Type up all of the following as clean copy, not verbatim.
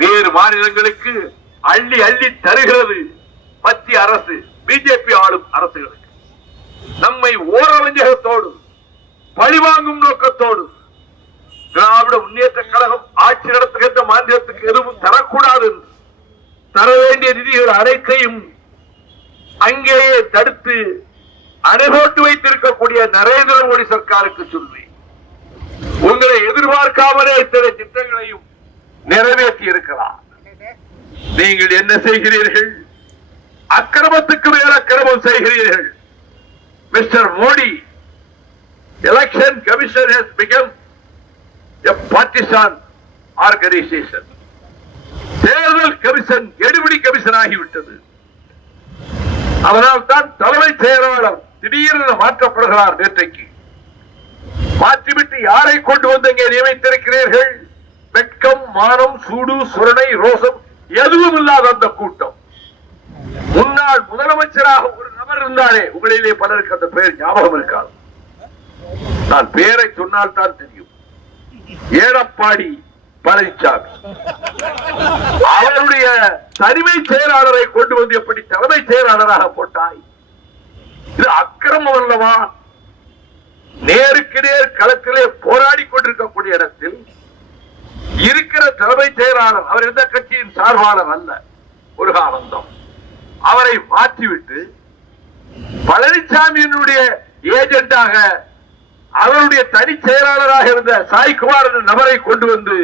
வேறு மாநிலங்களுக்கு அள்ளி அள்ளி தருகிறது மத்திய அரசு, பிஜேபி ஆளும் அரசுகளுக்கு. நம்மை ஓரவஞ்சகத்தோடு பழிவாங்கும் நோக்கத்தோடு திராவிட முன்னேற்ற கழகம் ஆட்சி நடத்துகின்ற மாநிலத்துக்கு எதுவும் தரக்கூடாது என்று தர வேண்டிய நிதிகள் அனைத்தையும் அங்கேயே தடுத்து அணைபோட்டு வைத்திருக்கக்கூடிய நரேந்திர மோடி சர்க்காருக்கு சொல்லி உங்களை எதிர்பார்க்காமலே இத்தனை திட்டங்களையும் நிறைவேற்றி இருக்கிறார். நீங்கள் என்ன செய்கிறீர்கள்? அக்கிரமத்துக்கு மேல் அக்கிரமம் செய்கிறீர்கள். Mister Modi, election commission has become a partisan organization. தேர்தல் கமிஷன் எடுபிடி கமிஷன் ஆகிவிட்டது. அதனால் தான் தலைமை செயலாளர் திடீரென மாற்றப்படுகிறார். நேற்றைக்கு மாற்றிவிட்டு யாரை கொண்டு வந்து இங்கே நியமித்திருக்கிறீர்கள்? வெட்கம், மானம், சூடு, சுரணை, ரோசம் எதுவும் இல்லாத அந்த கூட்டம். முன்னாள் முதலமைச்சராக ஒரு நபர் இருந்தாரே, உங்களிலே பலருக்கு அந்த பெயர் ஞாபகம் இருக்காது. நான் பெயரை சொன்னால் தான் தெரியும். எடப்பாடி பழனிசாமி. அவருடைய தலைமை செயலாளரை கொண்டு வந்து எப்படி தலைமை செயலாளராக போட்டாய்? இது அக்கிரமம் அல்லவா? நேருக்கு நேர் களத்திலே போராடி கொண்டிருக்கக்கூடிய இடத்தில் இருக்கிற தலைமை செயலாளர், அவர் எந்த கட்சியின் சார்பாளர் அல்ல, முருகானந்தம், அவரை மாற்றிவிட்டு பழனிசாமியினுடைய ஏஜென்டாக அவருடைய தனி செயலாளராக இருந்த சாய்குமார் என்ற நபரை கொண்டு வந்து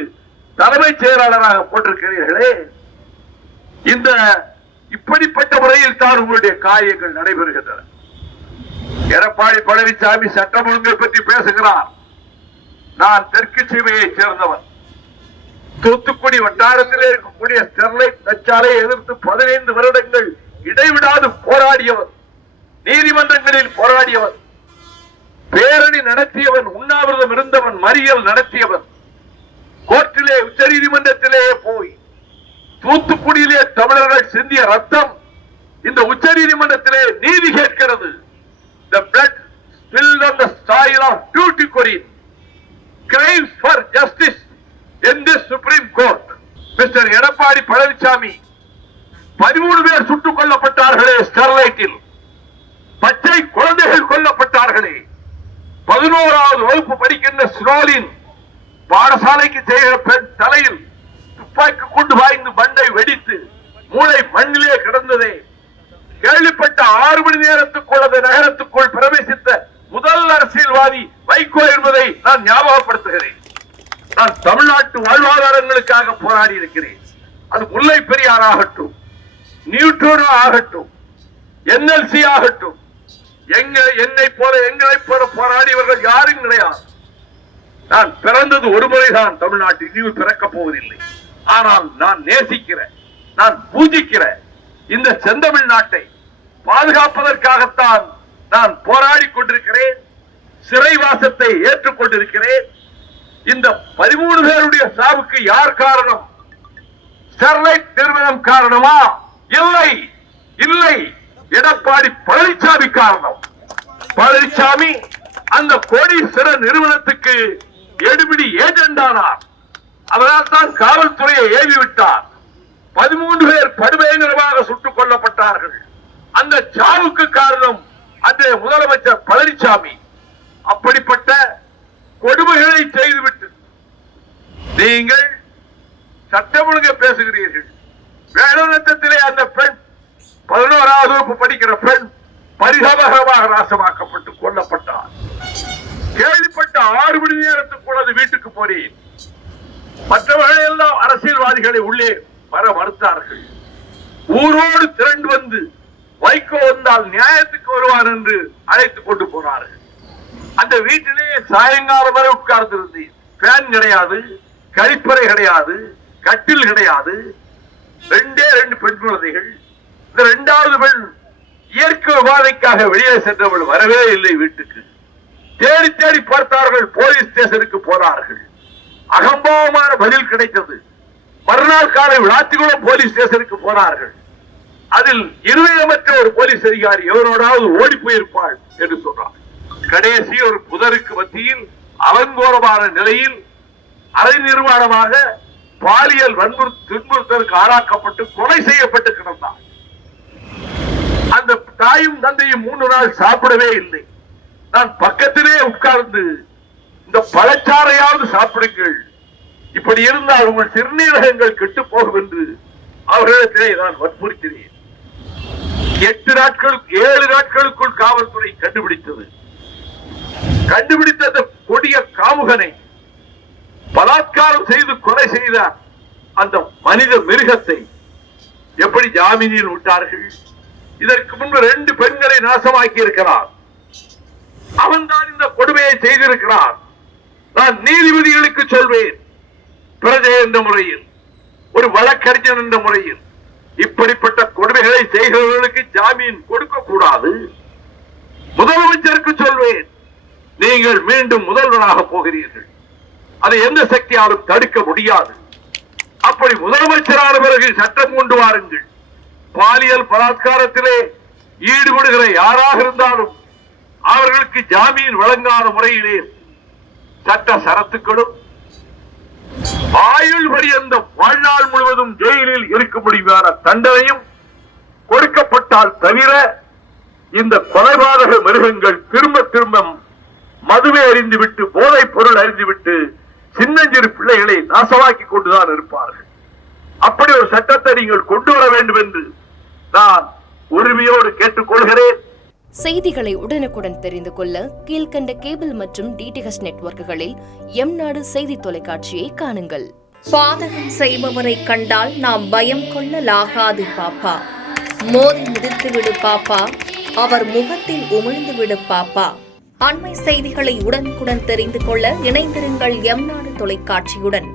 தலைமை செயலாளராக போட்டிருக்கிறீர்களே. இந்த இப்படிப்பட்ட முறையில் தான் உங்களுடைய காரியங்கள் நடைபெறுகின்றன. எடப்பாடி பழனிசாமி சட்டம் ஒழுங்கை பற்றி பேசுகிறார். நான் தெற்கு சீமையை சேர்ந்தவன். தூத்துக்குடி வட்டாரத்திலே இருக்கக்கூடிய ஸ்டெர்லைட் நச்சாலையை எதிர்த்து 15 வருடங்கள் இடைவிடாது போராடியவன், நீதிமன்றங்களில் போராடியவன், பேரணி நடத்தியவன், உண்ணாவிரதம் இருந்தவன், மறியல் நடத்தியவன், கோர்ட்டிலே உச்ச நீதிமன்றத்திலே போய் தூத்துக்குடியிலே தமிழர்கள் சிந்திய ரத்தம் இந்த உச்ச நீதிமன்றத்திலே நீதி கேட்கிறது. The blood spilled on the soil of Tuticorin cries for justice in this Supreme Court. Mister Edappadi Palaniswami, 13 பேர் சுட்டுக் கொல்லப்பட்டார்களே ஸ்டெர்லைட்டில், பச்சை குழந்தைகள் கொல்லப்பட்டார்களே, 11வது வகுப்பு படிக்கின்ற ஸ்னோலின் பாடசாலைக்கு செய்கிற பெண் தலையில் துப்பாக்கி கொண்டு வாய்ந்து மண்டை வெடித்து மூளை மண்ணிலே கிடந்ததே, கேள்விப்பட்ட 6 மணி நேரத்துக்குள் அந்த நகரத்துக்குள் பிரவேசித்த முதல் அரசியல்வாதி வைகோ என்பதை நான் ஞாபகப்படுத்துகிறேன். நான் தமிழ்நாட்டு வாழ்வாதாரங்களுக்காக போராடி இருக்கிறேன். அது முல்லை பெரியார் ஆகட்டும், நியூட்ரோனோ ஆகட்டும், என்எல்சி ஆகட்டும், எங்களை போல போராடியவர்கள் யாரும் கிடையாது. நான் பிறந்தது ஒரு முறைதான் தமிழ்நாட்டில், இனியும் பிறக்கப் போவதில்லை. ஆனால் நான் நேசிக்கிறேன், நான் பூஜிக்கிறேன் இந்த செந்தமிழ் நாட்டை பாதுகாப்பதற்காகத்தான் நான் போராடி கொண்டிருக்கிறேன். சிறைவாசத்தை ஏற்றுக்கொண்டிருக்கிறேன். இந்த 13 பேருடைய சாவுக்கு யார் காரணம்? ஸ்டெர்லைட் நிறுவனம் காரணமா? இல்லை, இல்லை, எடப்பாடி பழனிசாமி காரணம். பழனிசாமி அந்த கோடீஸ்வர நிறுவனத்துக்கு எடுபிடி ஏஜெண்டானார். அதனால் தான் காவல்துறையை ஏவிவிட்டார். 13 பேர் படுபயங்கரமாக சுட்டுக் கொல்லப்பட்டார்கள். அந்த சாவுக்கு காரணம் அன்றைய முதலமைச்சர் பழனிசாமி. அப்படிப்பட்ட கொடுமைகளை செய்துவிட்டு நீங்கள் சட்டம் ஒழுங்கை பேசுகிறீர்கள். வேடநத்தத்திலே அந்த பெண், 11வது வகுப்பு படிக்கிற பெண் பரிதாபகரமாக நாசமாக்கப்பட்டு கொல்லப்பட்டார். கேள்விப்பட்ட 6 மணி நேரத்துக்குள் அது வீட்டுக்கு போறேன். மற்றவர்கள் எல்லாம் அரசியல்வாதிகளை உள்ளே வர மறுத்தார்கள். ஊரோடு திரண்டு வந்து வைகோ வந்தால் நியாயத்துக்கு வருவார் என்று அழைத்துக் கொண்டு போனார்கள். அந்த வீட்டிலே சாயங்காலம் வரை உட்கார்ந்திருந்தேன். ஃபேன் கிடையாது, கழிப்பறை கிடையாது, கட்டில் கிடையாது. 2 பெண் குழந்தைகள். இந்த 2வது பெண் இயற்கை உபாதைக்காக வெளியே சென்றவள் வரவே இல்லை வீட்டுக்கு. தேடி தேடி பார்த்தார்கள். போலீஸ் ஸ்டேஷனுக்கு போனார்கள். அகம்பாவமான பதில் கிடைத்தது. மறுநாள் காலை விளாத்திக்குளம் போலீஸ் ஸ்டேஷனுக்கு போனார்கள். அதில் இருதயமற்ற ஒரு போலீஸ் அதிகாரி எவரோடாவது ஓடி போயிருப்பாள் என்று சொன்னார். கடைசி ஒரு புதருக்கு மத்தியில் அவங்கோரமான நிலையில் அரை நிர்வாணமாக பாலியல் துன்புறுத்தலுக்கு ஆளாக்கப்பட்டு கொலை செய்யப்பட்டு கிடந்தார். அந்த தாயும் தந்தையும் 3 நாள் சாப்பிடவே இல்லை. நான் பக்கத்திலே உட்கார்ந்து இந்த பழச்சாறையாவது சாப்பிடுங்கள், இப்படி இருந்தால் உங்கள் சிறுநீரகங்கள் கெட்டு போகும் என்று அவர்களிடத்திலே நான் வற்புறுத்தினேன். 7 நாட்களுக்குள் காவல்துறை கண்டுபிடித்தது. கண்டுபிடித்த அந்த கொடிய காமுகனை, பலாத்காரம் செய்து கொலை செய்த அந்த மனித மிருகத்தை எப்படி ஜாமீனில் விட்டார்கள்? இதற்கு முன்பு 2 பெண்களை நாசமாக்கி இருக்கிறார். அவன்தான் இந்த கொடுமையை செய்திருக்கிறார். நான் நீதிபதிகளுக்கு சொல்வேன், பிரஜை என்ற முறையில், ஒரு வழக்கறிஞர் என்ற முறையில், இப்படிப்பட்ட கொடுமைகளை செய்கிறவர்களுக்கு ஜாமீன் கொடுக்க கூடாது. முதலமைச்சருக்கு சொல்வேன், நீங்கள் மீண்டும் முதல்வராக போகிறீர்கள், அதை எந்த சக்தியாலும் தடுக்க முடியாது. அப்படி முதலமைச்சரான பிறகு சட்டம் கொண்டு வாருங்கள். பாலியல் பலாத்காரத்திலே ஈடுபடுகிற யாராக இருந்தாலும் அவர்களுக்கு ஜாமீன் வழங்காத முறையிலே சட்ட சரத்துக்களும் ஆயுள் பரியந்தம் வாழ்நாள் முழுவதும் ஜெயிலில் இருக்க முடியாத தண்டனையும் கொடுக்கப்பட்டால் தவிர இந்த கொலைபாதக மிருகங்கள் திரும்ப மதுவை அறிந்துவிட்டு, போதைப் பொருள் அறிந்துவிட்டு சின்னஞ்சிறு பிள்ளைகளை நாசமாக்கி கொண்டுதான் இருப்பார்கள். அப்படி ஒரு சட்டத்தை நீங்கள் கொண்டு வர வேண்டும் என்று நான் உரிமையோடு கேட்டுக்கொள்கிறேன். செய்திகளை உடனுக்குடன் தெரிந்து கொள்ள கீழ்கண்ட கேபிள் மற்றும் டிடிஎச் நெட்வொர்க்குகளில் எம்நாடு செய்தி தொலைக்காட்சியை காணுங்கள். பாதகம் செய்பவரை கண்டால் நாம் பயம் கொள்ளலாகாது பாப்பா. மோதி மிதித்துவிடு பாப்பா, அவர் முகத்தில் உமிழ்ந்துவிடு பாப்பா. அண்மை செய்திகளை உடனுக்குடன் தெரிந்து கொள்ள இணைந்திருங்கள் எம்நாடு தொலைக்காட்சியுடன்.